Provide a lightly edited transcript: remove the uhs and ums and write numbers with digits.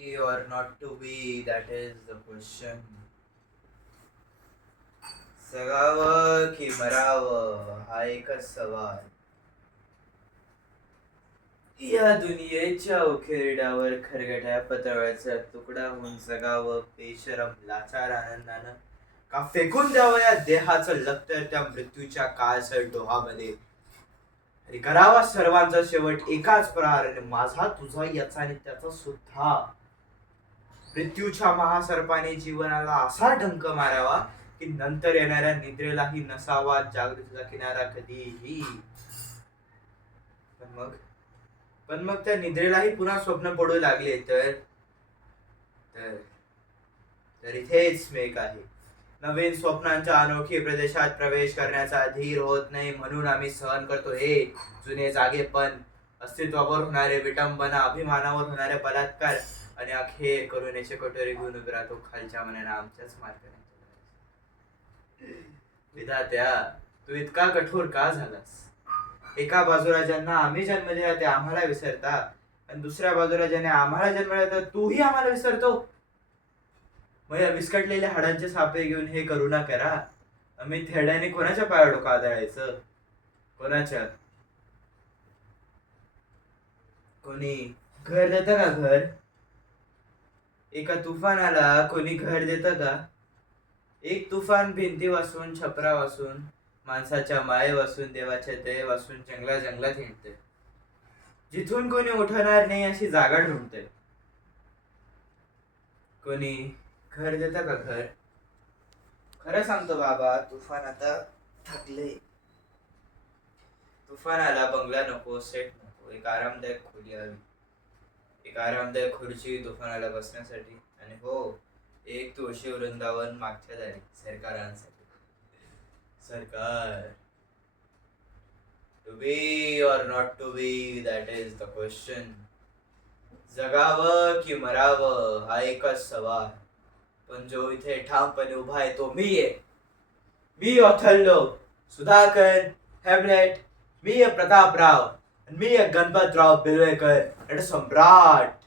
Be or not to be, that is the question. जगावं की मरावं हा एकच सवाल. या दुनियेच्या उखेरड्यावर खरगट्या पतळाचा तुकडा होऊन जगावं बेशरम लाचार आनंदानं, का फेकून द्यावं या देहाचं लक्तर त्या मृत्यूच्या काळसर डोहामध्ये. आणि करावा सर्वांचा शेवट एकाच प्रहाराने, माझा तुझा याचा आणि त्याचा सुद्धा. मृत्यूच्या महासर्पाने जीवनाला असा डंक मारावा की नंतर येणाऱ्या निद्रेलाही नसावा जागृतीचा किनारा कधीही. पण मग त्या निद्रेलाही पुन्हा स्वप्न पडू लागले तर तर तर इथेच मेघ आहे. नवीन स्वप्नांच्या अनोखी प्रदेशात प्रवेश करण्याचा धीर होत नाही, म्हणून आम्ही सहन करतो हे जुने जागेपण, अस्तित्वावर होणारे विटंबना, अभिमानावर होणारे बलात्कार आणि अखेर करुणेचे कटोरी घेऊन उभे राहतो खालच्या मनानं आमच्याच मार्गाने. विधात्या, तू इतका कठोर का झालास? एका बाजूला ज्यांना आम्ही जन्म दिला ते आम्हाला विसरता, आणि दुसऱ्या बाजूला ज्याने आम्हाला जन्म दिला तर तूही आम्हाला विसरतो. मग या विस्कटलेल्या हाडांचे सापे घेऊन हे करुणा करा. आम्ही थेड्याने कोणाच्या पाया डोकं आदळायचं? कोणाच्या? कोणी घर देतं का घर? एका तुफानाला कोणी घर देतं का? एक तुफान भिंती वासून, छपरा वासून, माणसाच्या माये वासून, देवाच्या दये वासून जंगला जंगलात हिंडते, जिथून कोणी उठणार नाही अशी जागा ढूंढते. कोणी घर देतं का घर? खरं सांगतो बाबा, तुफान आता थकले. तुफानाला बंगला नको, सेट नको, एक आरामदायक खोली हवी, एक आरामदायक खुर्ची तुफानाला बसण्यासाठी, आणि हो, एक तुळशी वृंदावन मागच्या दारी सरकारांसाठी. सरकार. To be or not to be, that is the question. जगावं की मरावं हा एकच सवाल. पण जो इथे ठामपणे उभा आहे तो मी आहे. मी ऑथल्लो, सुधाकर, हॅमलेट. मी आहे प्रतापराव, आणि मी आहे गणपतराव बिलवेकर, नटसम्राट.